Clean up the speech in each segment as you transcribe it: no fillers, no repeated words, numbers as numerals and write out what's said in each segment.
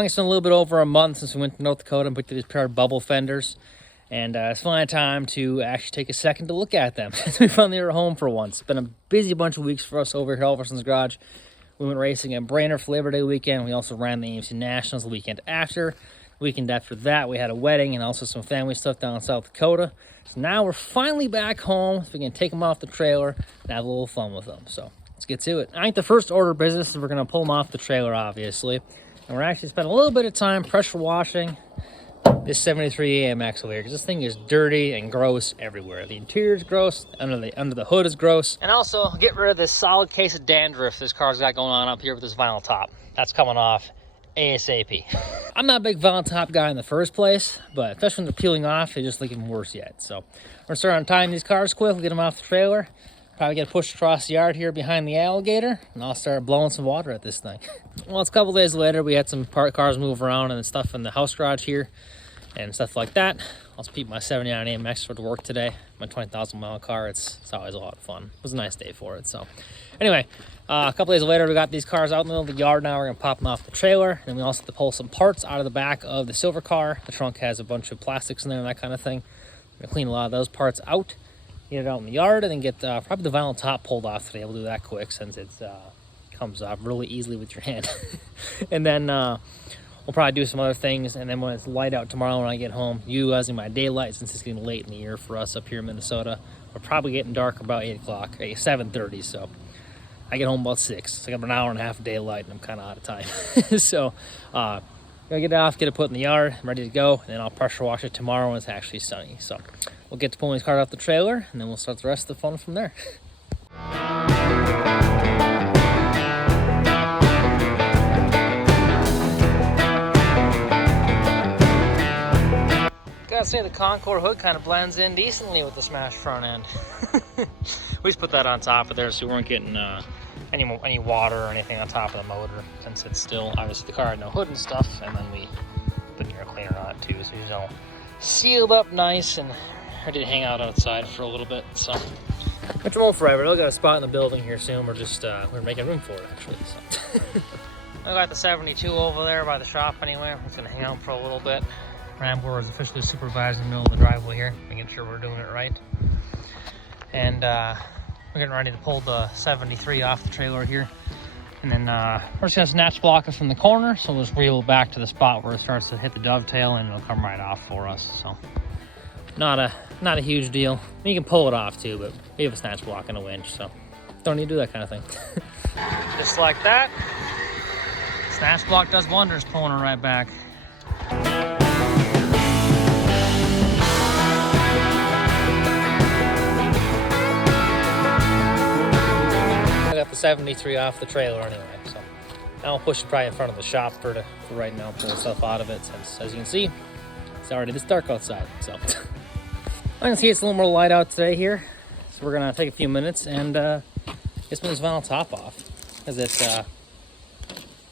only spent a little bit over a month since we went to North Dakota and picked up these pair of bubble fenders. And it's finally time to actually take a second to look at them since we finally were home for once. It's been a busy bunch of weeks for us over here at Alverson's Garage. We went racing at Brainerd for Labor Day weekend. We also ran the AMC Nationals the weekend after. The weekend after that, we had a wedding and also some family stuff down in South Dakota. So now we're finally back home, so we can take them off the trailer and have a little fun with them. So let's get to it. I think the first order of business is we're going to pull them off the trailer, obviously. And we're actually spending a little bit of time pressure washing this 73 AMX over here, because this thing is dirty and gross everywhere. The interior is gross, under the hood is gross. And also get rid of this solid case of dandruff this car's got going on up here with this vinyl top. That's coming off ASAP. I'm not a big vinyl top guy in the first place, but especially when they're peeling off, they just look even worse yet. So we're gonna start untying these cars quick, we'll get them off the trailer. Probably get pushed across the yard here behind the alligator, and I'll start blowing some water at this thing. Well, it's a couple days later. We had some cars move around and stuff in the house garage here and stuff like that. I'll keep my 79 AMX for to work today. My 20,000 mile car. It's always a lot of fun. It was a nice day for it. So anyway, a couple days later, we got these cars out in the middle of the yard. Now we're gonna pop them off the trailer, and we also have to pull some parts out of the back of the silver car. The trunk has a bunch of plastics in there and that kind of thing. We're gonna clean a lot of those parts out, get it out in the yard, and then get probably the vinyl top pulled off today. We'll do that quick since it comes off really easily with your hand. And then we'll probably do some other things, and then when it's light out tomorrow when I get home, utilizing my daylight since it's getting late in the year for us up here in Minnesota. We're probably getting dark about 8 o'clock, 7:30, so I get home about 6. So I got an hour and a half of daylight, and I'm kind of out of time. So gonna get it off, get it put in the yard, I'm ready to go, and then I'll pressure wash it tomorrow when it's actually sunny. So we'll get to pulling these cars off the trailer, and then we'll start the rest of the fun from there. Gotta say, the Concord hood kind of blends in decently with the smashed front end. We just put that on top of there so we weren't getting any water or anything on top of the motor, since it's still, obviously the car had no hood and stuff, and then we put an air cleaner on it too, so it's all sealed up nice and ready to hang out outside for a little bit. So which won't forever. They'll got a spot in the building here soon. We're just we're making room for it actually. So I got the 72 over there by the shop anyway. I'm just gonna hang out for a little bit. Rambler is officially supervising the middle of the driveway here, making sure we're doing it right. And we're getting ready to pull the 73 off the trailer here. And then we're just gonna snatch block it from the corner, so we'll just reel it back to the spot where it starts to hit the dovetail, and it'll come right off for us. So not a huge deal. I mean, you can pull it off too, but we have a snatch block and a winch, so don't need to do that kind of thing. Just like that. Snatch block does wonders, pulling it right back. I got the 73 off the trailer anyway, so now I'll push it probably in front of the shop for right now, pull stuff out of it, since as you can see, it's already this dark outside. So I can see it's a little more light out today here, so we're gonna take a few minutes and get some of this vinyl top off, because it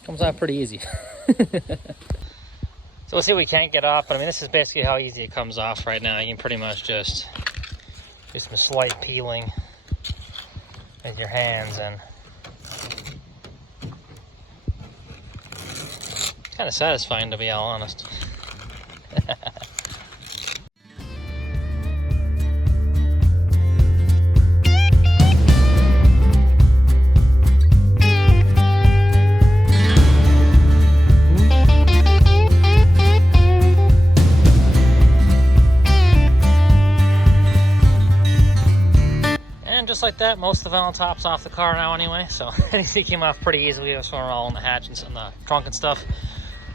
comes off pretty easy. So we'll see what we can't get off, but I mean, this is basically how easy it comes off right now. You can pretty much just do some slight peeling with your hands, and it's kind of satisfying, to be all honest. Just like that, most of the vinyl top's off the car now anyway, so it came off pretty easily. I was throwing it all in the hatch and in the trunk and stuff.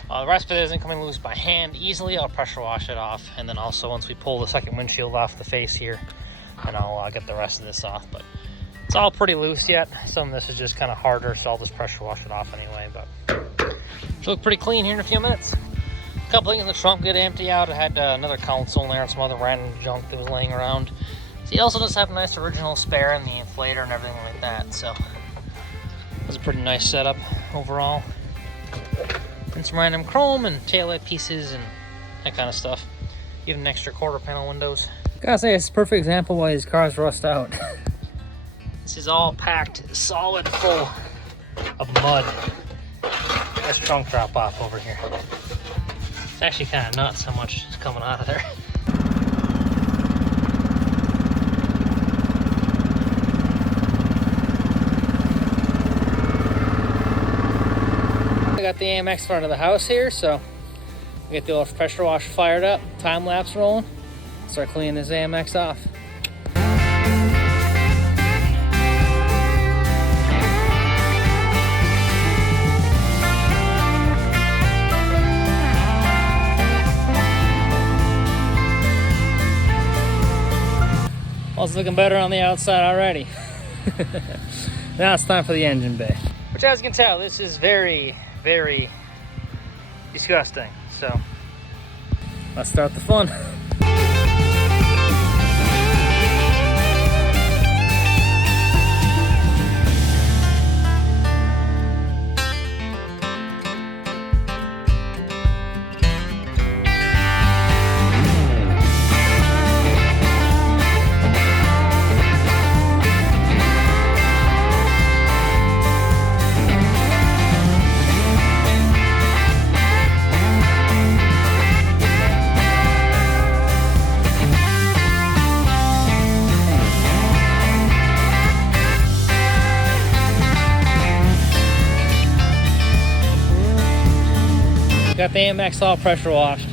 The rest of it isn't coming loose by hand easily. I'll pressure wash it off, and then also once we pull the second windshield off the face here, and I'll get the rest of this off. But it's all pretty loose yet. Some of this is just kind of harder, so I'll just pressure wash it off anyway. But it should look pretty clean here in a few minutes. A couple things in the trunk did empty out. I had another console in there and some other random junk that was laying around. He also does have a nice original spare and the inflator and everything like that, so it was a pretty nice setup overall. And some random chrome and taillight pieces and that kind of stuff. Even an extra quarter panel windows. Gotta say, it's a perfect example why these cars rust out. This is all packed solid full of mud. nice trunk drop off over here. It's actually kind of nuts how much is coming out of there. I got the AMX front of the house here, so we get the old pressure washer fired up, time lapse rolling, start cleaning this AMX off. Well, it's looking better on the outside already. Now it's time for the engine bay. Which, as you can tell, this is very, very disgusting. So let's start the fun. Got the AMX all pressure washed.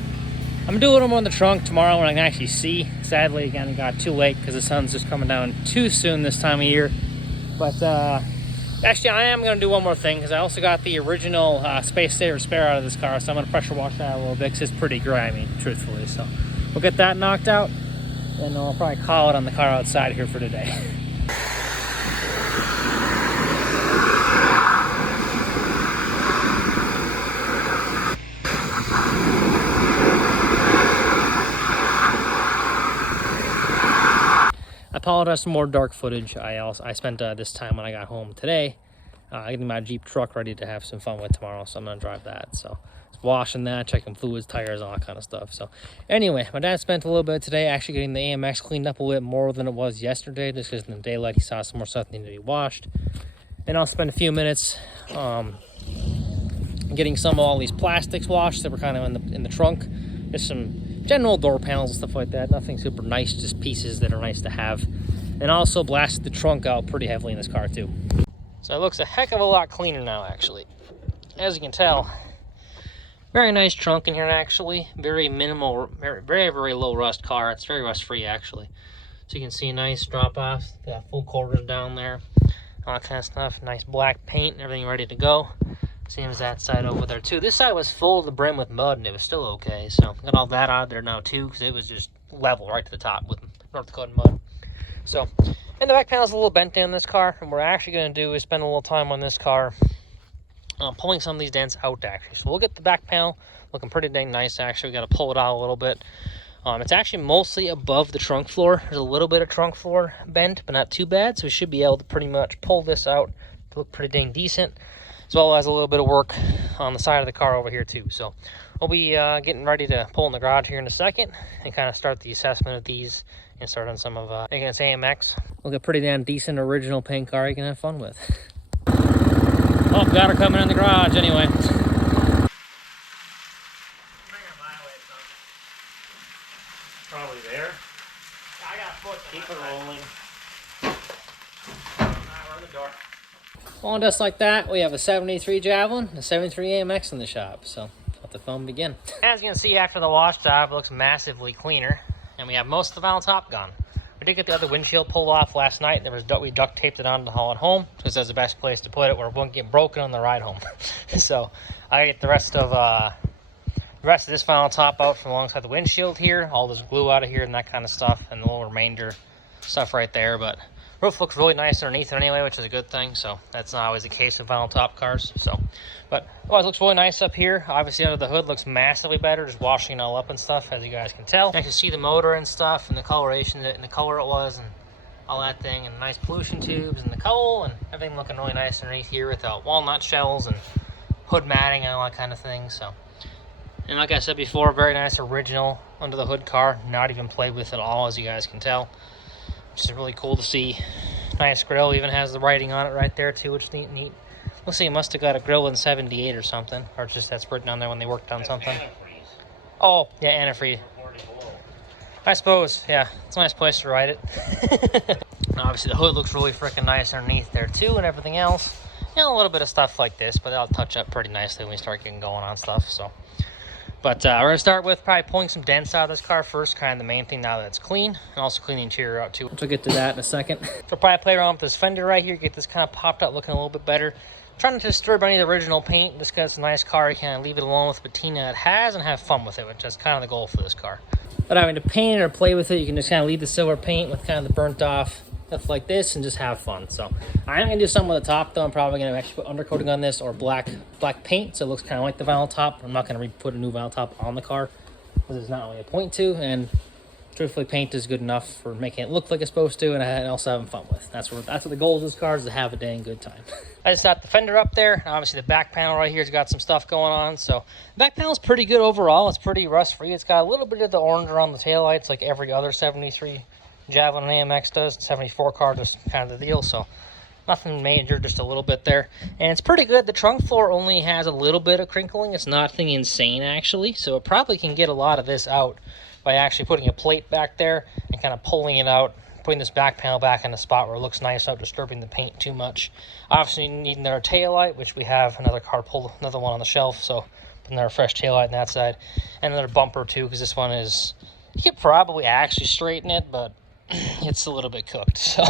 I'm gonna do a little more in the trunk tomorrow when I can actually see. Sadly, again, it got too late because the sun's just coming down too soon this time of year. But actually, I am gonna do one more thing because I also got the original space saver spare out of this car, so I'm gonna pressure wash that a little bit because it's pretty grimy, truthfully. So we'll get that knocked out, and I'll probably call it on the car outside here for today. I apologize for more dark footage. I spent this time when I got home today getting my Jeep truck ready to have some fun with tomorrow, so I'm gonna drive that. So washing that, checking fluids, tires, all that kind of stuff. So anyway, my dad spent a little bit today actually getting the AMX cleaned up a bit more than it was yesterday, just because in the daylight he saw some more stuff that needed to be washed. And I'll spend a few minutes getting some of all these plastics washed that were kind of in the trunk. Just some general door panels and stuff like that. Nothing super nice, just pieces that are nice to have. And also blasted the trunk out pretty heavily in this car too. So it looks a heck of a lot cleaner now, actually. As you can tell, very nice trunk in here actually. Very minimal, very low rust car. It's very rust free actually. So you can see nice drop offs, got full quarters down there, all that kind of stuff. Nice black paint and everything ready to go. Same as that side over there too. This side was full to the brim with mud and it was still okay. So got all that out of there now too, because it was just level right to the top with North Dakota mud. So, and the back panel's a little bent in this car, and what we're actually going to do is spend a little time on this car pulling some of these dents out actually. So we'll get the back panel looking pretty dang nice actually. We got to pull it out a little bit. It's actually mostly above the trunk floor. There's a little bit of trunk floor bent, but not too bad. So we should be able to pretty much pull this out to look pretty dang decent, as well as a little bit of work on the side of the car over here too. So we'll be getting ready to pull in the garage here in a second and kind of start the assessment of these and start on some of making this AMX look a pretty damn decent original paint car you can have fun with. Oh, got her coming in the garage anyway. Probably there. I got foot. Keep it rolling. We're in the door. Well, just like that, we have a 73 Javelin, a 73 AMX in the shop. So let the fun begin. As you can see, after the wash job, it looks massively cleaner, and we have most of the vinyl top gone. We did get the other windshield pulled off last night. We duct taped it on to haul it home, because that's the best place to put it where it won't get broken on the ride home. So I get the rest of this vinyl top out from alongside the windshield here, all this glue out of here and that kind of stuff, and the little remainder stuff right there. But roof looks really nice underneath it anyway, which is a good thing. So that's not always the case with vinyl top cars. So, but otherwise, it looks really nice up here. Obviously, under the hood looks massively better, just washing it all up and stuff, as you guys can tell. You can see the motor and stuff, and the coloration and the color it was, and all that thing, and nice pollution tubes, and the cowl, and everything looking really nice underneath here without walnut shells and hood matting and all that kind of thing. So, and like I said before, very nice original under the hood car, not even played with at all, as you guys can tell, which is really cool to see. Nice grill, even has the writing on it right there too, which is neat. Looks We'll see, he must have got a grill in 78 or something. Or just that's written on there when they worked on something. Oh, yeah, antifreeze. I suppose, yeah. It's a nice place to ride it. Obviously, the hood looks really freaking nice underneath there, too, and everything else. You know, a little bit of stuff like this, but that'll touch up pretty nicely when we start getting going on stuff, so. But we're going to start with probably pulling some dents out of this car first, kind of the main thing now that it's clean, and also clean the interior out, too. We'll get to that in a second. So probably play around with this fender right here, get this kind of popped out looking a little bit better. Trying not to disturb any of the original paint. This guy's a nice car. You can leave it alone with the patina it has and have fun with it, which is kind of the goal for this car. But having to paint it or play with it, you can just kind of leave the silver paint with kind of the burnt off stuff like this and just have fun. So I'm going to do something with the top, though. I'm probably going to actually put undercoating on this or black paint, so it looks kind of like the vinyl top. I'm not going to put a new vinyl top on the car because there's not really a point to, and truthfully, paint is good enough for making it look like it's supposed to, and also having fun with. That's what the goal of this car is, to have a dang good time. I just got the fender up there. Obviously, the back panel right here has got some stuff going on. So the back panel is pretty good overall. It's pretty rust-free. It's got a little bit of the orange around the taillights, like every other 73 Javelin AMX does. 74 car, just kind of the deal. So nothing major, just a little bit there. And it's pretty good. The trunk floor only has a little bit of crinkling. It's nothing insane, actually. So it probably can get a lot of this out by actually putting a plate back there and kind of pulling it out, putting this back panel back in the spot where it looks nice without disturbing the paint too much. Obviously, you need another tail light, which we have another car pulled, another one on the shelf, so put another fresh tail light on that side. And another bumper, too, because this one is, you could probably actually straighten it, but it's a little bit cooked, so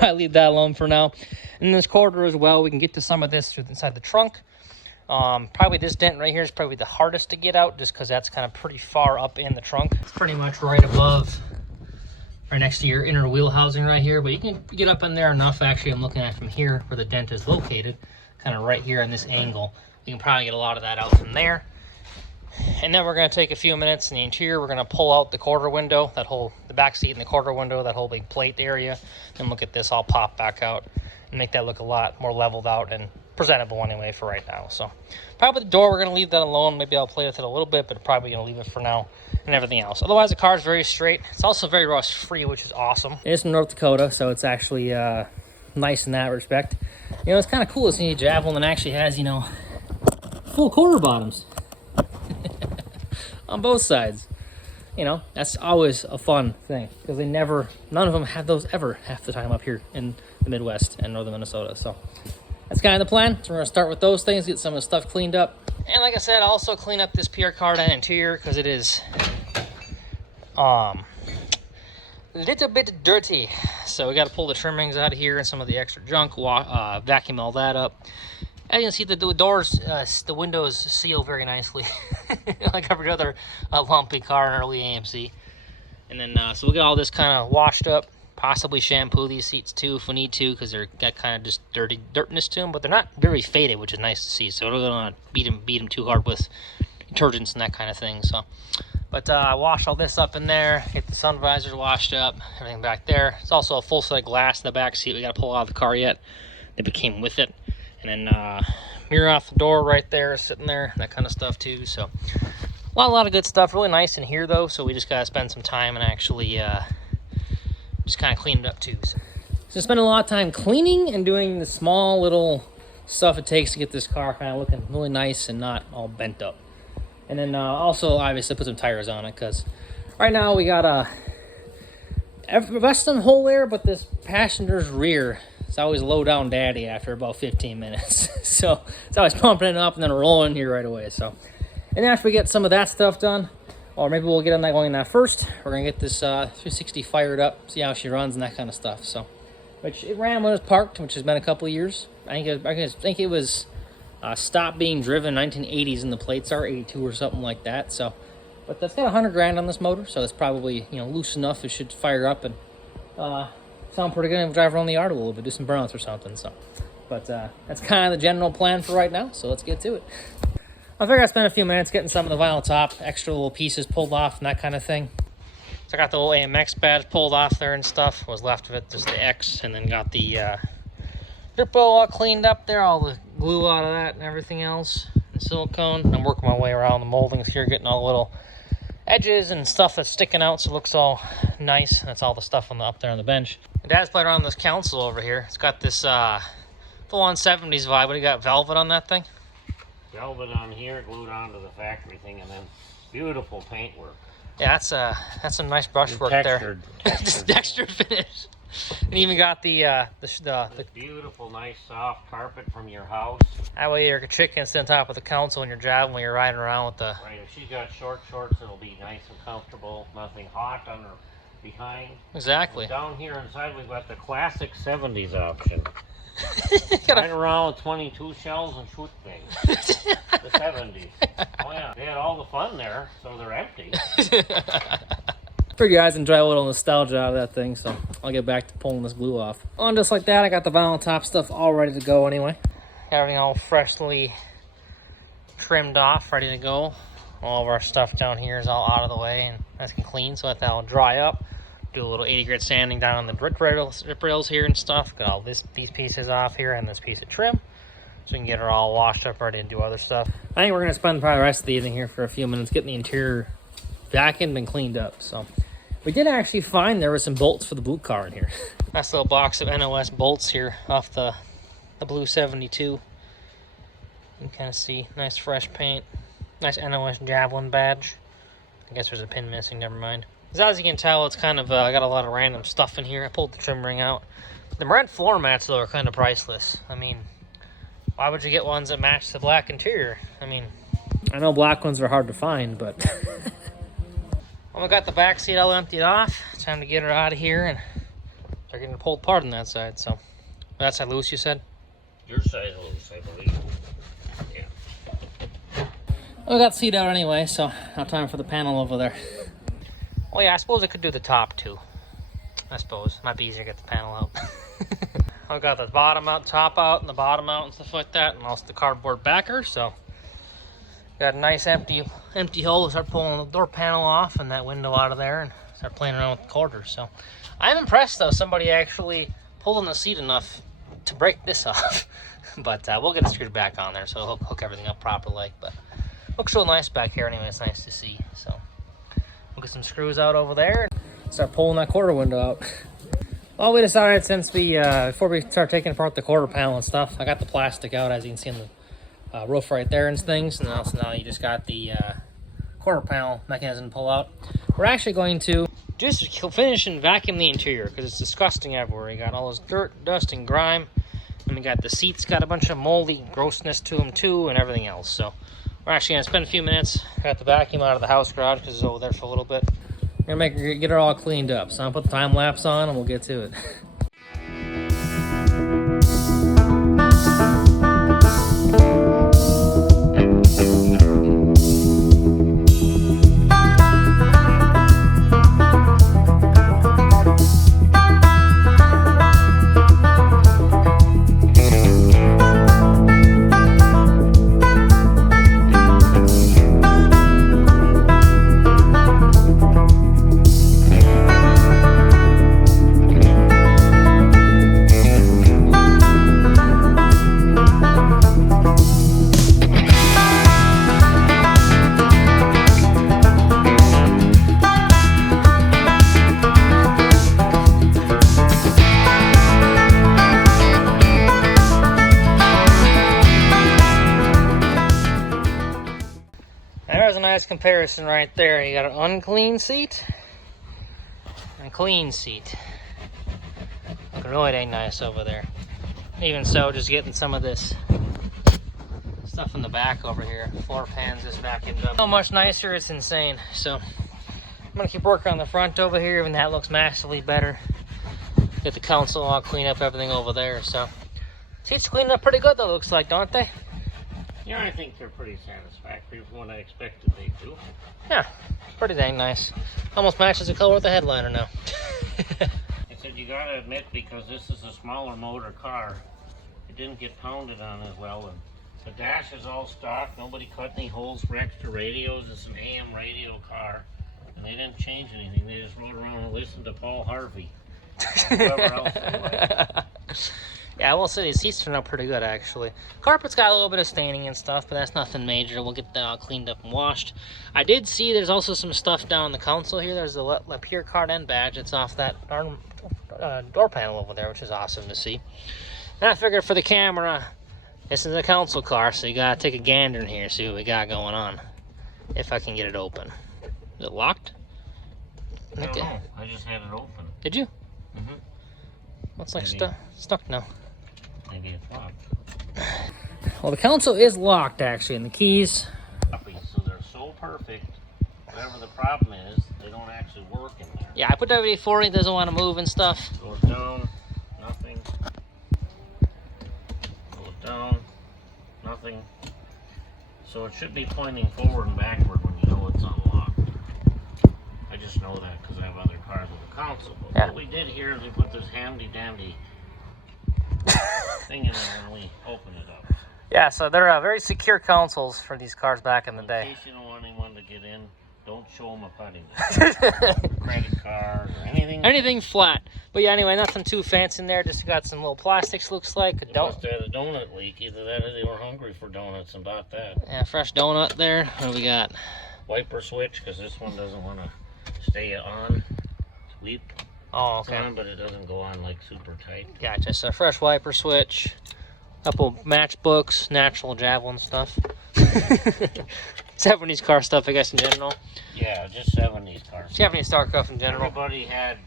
I'll leave that alone for now. And this quarter as well, we can get to some of this through inside the trunk. Probably this dent right here is probably the hardest to get out, just because that's kind of pretty far up in the trunk. It's pretty much right above, right next to your inner wheel housing right here, but you can get up in there enough. Actually, I'm looking at it from here where the dent is located, kind of right here on this angle. You can probably get a lot of that out from there. And then we're going to take a few minutes in the interior. We're going to pull out the quarter window, the back seat and the quarter window, that whole big plate area, and look at this all pop back out and make that look a lot more leveled out and presentable anyway for right now. So probably the door, we're going to leave that alone. Maybe I'll play with it a little bit, but probably going to leave it for now, and everything else. Otherwise, the car is very straight. It's also very rust free, which is awesome. It is from North Dakota, so it's actually nice in that respect. You know, it's kind of cool to see Javelin actually has, you know, full quarter bottoms on both sides. You know, that's always a fun thing, because none of them have those ever half the time up here in the Midwest and northern Minnesota. So that's kind of the plan. So we're going to start with those things, get some of the stuff cleaned up. And like I said, also clean up this Pierre Cardin interior, because it is little bit dirty. So we got to pull the trimmings out of here and some of the extra junk, vacuum all that up. As you can see, the doors, the windows seal very nicely, like every other lumpy car in early AMC. And then, so we'll get all this kind of washed up, possibly shampoo these seats too if we need to, because they're got kind of just dirtiness to them, but they're not very faded, which is nice to see. So we don't want to beat them too hard with detergents and that kind of thing. So, but wash all this up in there, get the sun visors washed up, everything back there. It's also a full set of glass in the back seat. We got to pull out of the car yet. They came with it. And then mirror off the door right there, sitting there, that kind of stuff too. So a lot of good stuff. Really nice in here though, so we just gotta spend some time and actually just kind of clean it up too. So spend a lot of time cleaning and doing the small little stuff it takes to get this car kind of looking really nice and not all bent up. And then also obviously put some tires on it, because right now we got rest on whole there, but this passenger's rear, it's always low down daddy after about 15 minutes. So it's always pumping it up and then rolling here right away. So, and then after we get some of that stuff done, or maybe we'll get on that going that first, we're gonna get this 360 fired up, see how she runs and that kind of stuff. So, which it ran when it was parked, which has been a couple of years. I think it was stopped being driven 1980s, and the plates are 82 or something like that. So, but that's got 100 grand on this motor, so it's probably, you know, loose enough. It should fire up and sound pretty good, and drive around the yard a little bit, do some burnouts or something. So, but that's kind of the general plan for right now. So let's get to it. I figured I'd spend a few minutes getting some of the vinyl top, extra little pieces pulled off and that kind of thing. So I got the little AMX badge pulled off there and stuff. What was left of it, just the X, and then got the grip wheel all cleaned up there, all the glue out of that and everything else, and silicone. I'm working my way around the moldings here, getting all the little edges and stuff that's sticking out, so it looks all nice. That's all the stuff up there on the bench. My dad's playing around with this console over here. It's got this Full on 70s vibe. What do you got? Velvet on that thing? Velvet on here, glued onto the factory thing, and then beautiful paintwork. Yeah, that's some nice brushwork there. Just textured finish. And even got the beautiful, nice, soft carpet from your house. That way your chick can sit on top of the console when you're driving, when you're riding around with the... Right, if she's got short shorts, it'll be nice and comfortable. Nothing hot on her behind. Exactly. And down here inside, we've got the classic 70s option. Right around with 22 shells and shoot things. The 70s. Oh yeah, they had all the fun there, so they're empty. Figure you guys enjoy a little nostalgia out of that thing, so I'll get back to pulling this glue off. And just like that, I got the vinyl top stuff all ready to go anyway. Got everything all freshly trimmed off, ready to go. All of our stuff down here is all out of the way and nice and clean, so that will dry up. Do a little 80 grit sanding down on the brick rails here and stuff. Got all these pieces off here and this piece of trim, so we can get her all washed up, ready to do other stuff. I think we're gonna spend probably the rest of the evening here for a few minutes getting the interior vacuumed and cleaned up. So we did actually find there were some bolts for the boot car in here. Nice little box of NOS bolts here off the blue 72. You can kind of see nice fresh paint, nice NOS Javelin badge. I guess there's a pin missing. Never mind. As you can tell, it's kind of I got a lot of random stuff in here. I pulled the trim ring out. The red floor mats though are kind of priceless. I mean, why would you get ones that match the black interior? I mean, I know black ones are hard to find, but well, we got the back seat all emptied off. It's time to get her out of here, and they're getting pulled apart on that side. So that side loose, you said? Your side loose, I believe. Yeah. Well, we got the seat out anyway, so now time for the panel over there. Oh yeah, I suppose I could do the top too. I suppose. Might be easier to get the panel out. I've got the bottom out, top out, and the bottom out and stuff like that, and also the cardboard backer, so got a nice empty hole to start pulling the door panel off and that window out of there and start playing around with the quarters. So I'm impressed though, somebody actually pulled on the seat enough to break this off. But we'll get it screwed back on there, so it'll hook everything up properly. But looks real nice back here anyway, it's nice to see. So we'll get some screws out over there and start pulling that quarter window out. Well, we decided since we, before we start taking apart the quarter panel and stuff, I got the plastic out, as you can see in the roof right there and things. And also now you just got the quarter panel mechanism to pull out. We're actually going to just finish and vacuum the interior because it's disgusting everywhere. You got all this dirt, dust, and grime. And we got the seats, got a bunch of moldy grossness to them too, and everything else. So we're actually going to spend a few minutes. Got the vacuum out of the house garage because it's over there for a little bit. We're going to get her all cleaned up. So I'll put the time lapse on and we'll get to it. There's a nice comparison right there. You got an unclean seat and a clean seat. Looking really dang nice over there. Even so, just getting some of this stuff in the back over here. Floor pans just vacuumed up. So much nicer, it's insane. So I'm gonna keep working on the front over here, even that looks massively better. Get the console all clean up, everything over there. So seats cleaned up pretty good though, looks like, don't they? Yeah, I think they're pretty satisfactory from what I expected they do. Yeah, pretty dang nice. Almost matches the color of the headliner now. I said you gotta admit, because this is a smaller motor car, it didn't get pounded on as well. And the dash is all stock. Nobody cut any holes for extra radios. It's an AM radio car, and they didn't change anything. They just rode around and listened to Paul Harvey. Or whoever else they liked. Yeah, we'll see. The seats turned out pretty good, actually. Carpet's got a little bit of staining and stuff, but that's nothing major. We'll get that all cleaned up and washed. I did see there's also some stuff down on the console here. There's the Pierre Cardin badge. It's off that door panel over there, which is awesome to see. And I figured for the camera, this is a council car, so you gotta take a gander in here, see what we got going on. If I can get it open. Is it locked? I don't know. I just had it open. Did you? Mm-hmm. Looks like stuck now. Maybe it's locked. Well, the console is locked, actually, and the keys. So they're so perfect, whatever the problem is, they don't actually work in there. Yeah, I put WD-40, it doesn't want to move and stuff. Goes down, nothing. Goes down, nothing. So it should be pointing forward and backward when you know it's unlocked. I just know that because I have other cars with a console. But yeah. What we did here is we put this handy-dandy thing in there when we open it up. Yeah, so they're very secure consoles for these cars back in the day. In case you don't want anyone to get in, don't show them a putting credit card or anything. Anything flat. But yeah, anyway, nothing too fancy in there. Just got some little plastics, looks like. They must have had a donut leak. Either that or they were hungry for donuts and bought that. Yeah, fresh donut there. What do we got? Wiper switch, because this one doesn't want to stay on. Sweep. Oh, okay. It's on, but it doesn't go on like super tight. Gotcha. So fresh wiper switch. Couple matchbooks, natural Javelin stuff. 70s car stuff, I guess, in general. Yeah, just 70s cars. Japanese star stuff in general. Everybody had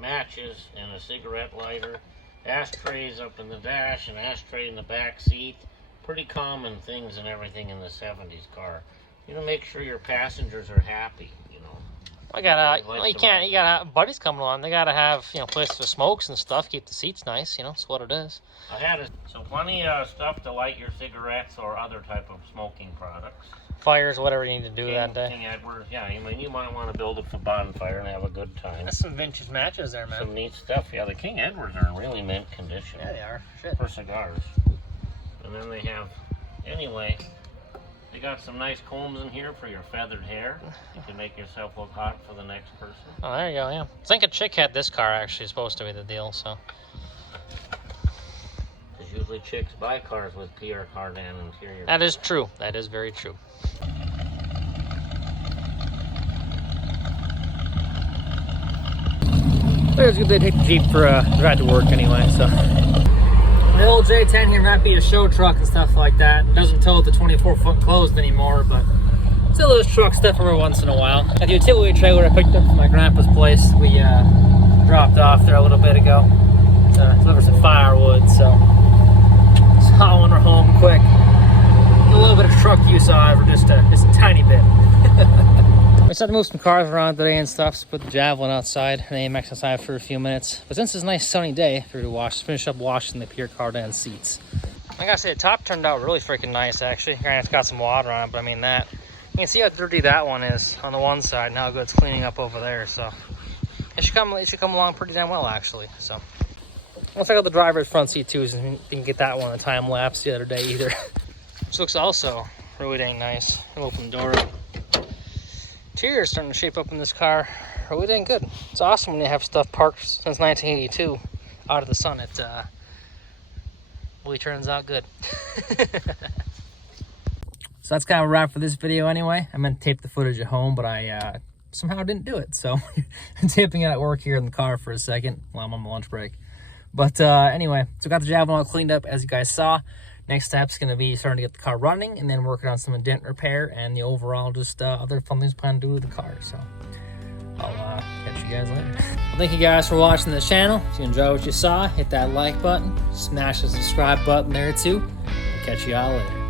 matches and a cigarette lighter, ashtrays up in the dash, an ashtray in the back seat. Pretty common things and everything in the 70s car. You know, make sure your passengers are happy, you know. I gotta, you gotta have buddies coming along. They gotta have, places for smokes and stuff. Keep the seats nice, that's what it is. So plenty of stuff to light your cigarettes or other type of smoking products. Fires, whatever you need to do that day. King Edward, yeah, you might want to build up a bonfire and have a good time. That's some vintage matches there, man. Some neat stuff. Yeah, the King Edwards are in really mint condition. Yeah, they are. Shit. For cigars. And then they have, anyway, they got some nice combs in here for your feathered hair. You can make yourself look hot for the next person. Oh, there you go, yeah. I think a chick had this car, actually, supposed to be the deal, so. Because usually chicks buy cars with Pierre Cardin interior. That is true. That is very true. It was good to take the Jeep for a drive to work anyway, so. The old J10 here might be a show truck and stuff like that. It doesn't tow at the 24-foot closed anymore, but still does truck stuff every once in a while. At the utility trailer I picked up from my grandpa's place, we dropped off there a little bit ago to deliver some firewood, so just hauling her home quick. A little bit of truck use, however, just a tiny bit. We decided to move some cars around today and stuff, so put the Javelin outside and AMX outside for a few minutes. But since it's a nice sunny day, for to finish up washing the Pierre Cardin seats. I gotta say, the top turned out really freaking nice, actually. Granted, it's got some water on it, but I mean that. You can see how dirty that one is on the one side and how good it's cleaning up over there, so. It should come along pretty damn well, actually, so. We'll check out the driver's front seat too, so we didn't get that one in a time lapse the other day either. Which looks also really dang nice. I'll open the door up. Interior is starting to shape up in this car really dang good. It's awesome when you have stuff parked since 1982 out of the sun. It really turns out good. So that's kind of a wrap for this video anyway. I meant to tape the footage at home, but I somehow didn't do it. So I'm taping it at work here in the car for a second while I'm on my lunch break. But anyway, so got the Javelin all cleaned up as you guys saw. Next step's going to be starting to get the car running and then working on some dent repair and the overall just other fun things planned to do with the car. So I'll catch you guys later. Well, thank you guys for watching the channel. If you enjoyed what you saw, hit that like button, smash the subscribe button there too. I'll catch you all later.